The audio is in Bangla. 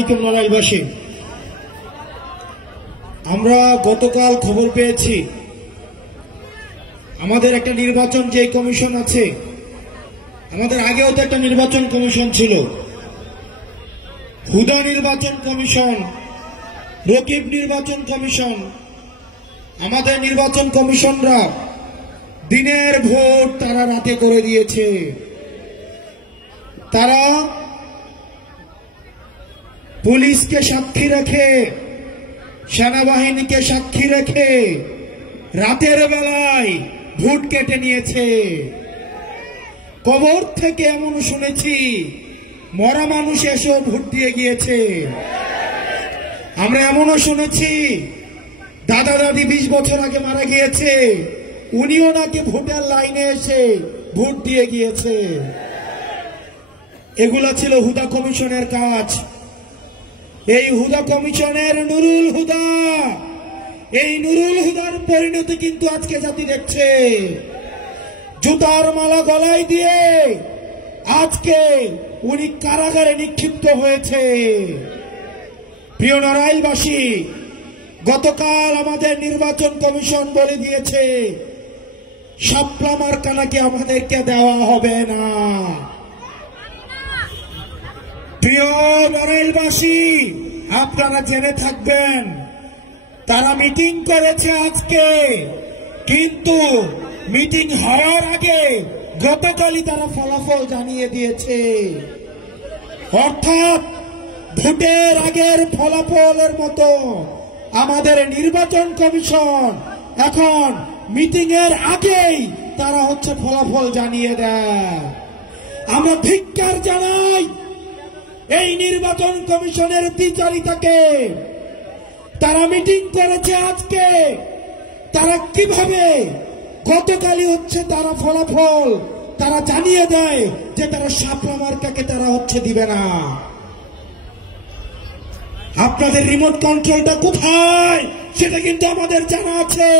আলাইকুম নড়াইলবাসী। আমরা গতকাল খবর পেয়েছি আমাদের একটা নির্বাচন যে কমিশন আছে, আমাদের আগেও তো একটা নির্বাচন কমিশন ছিল, হুদা নির্বাচন কমিশন, রকিব নির্বাচন কমিশন। আমাদের নির্বাচন কমিশনরা দিনের ভোট তারা রাতে করে দিয়েছে। তারা পুলিশকে সাক্ষী রেখে, সেনাবাহিনীকে সাক্ষী রেখে রাতের বেলায় ভোট কেটে নিয়েছে। কবর থেকে এমন শুনেছি মরা মানুষ এসেও ভোট দিয়ে গিয়েছে। আমরা এমনও শুনেছি দাদা দাদি 20 বছর আগে মারা গিয়েছে, উনিও নাকি ভোটের লাইনে এসে ভোট দিয়ে গিয়েছে। এগুলা ছিল হুদা কমিশনের কাজ। এই হুদা কমিশনের নুরুল হুদা, এই নুরুল হুদার পরিণতি কিন্তু আজকে জাতি দেখছে। জুতার মালা গলায় দিয়ে আজকে উনি কারাগারে নিক্ষিপ্ত হয়েছে। প্রিয় নড়াইলবাসী, গতকাল আমাদের নির্বাচন কমিশন বলে দিয়েছে শাপলা মার্কা নাকি আমাদেরকে দেওয়া হবে না। প্রিয় নড়াইলবাসী, আপনারা জেনে থাকবেন তারা মিটিং করেছে আজকে, কিন্তু মিটিং হওয়ার আগে গতকালই তারা ফলাফল জানিয়ে দিয়েছে। অর্থাৎ ভোটের আগের ফলাফলের মতো আমাদের নির্বাচন কমিশন এখন মিটিং এর আগেই তারা ফলাফল জানিয়ে দেয়। আমরা ধিক্কার জানাই এই নির্বাচন কমিশনের দ্বিচারিতাকে। তারা মিটিং করেছে আজকে, তারা কিভাবে গতকালই তারা ফলাফল তারা জানিয়ে দেয় যে তারা শাপলা মার্কাকে তারা দিবে না। আপনাদের রিমোট কন্ট্রোলটা কোথায় সেটা কিন্তু আমাদের জানা আছে।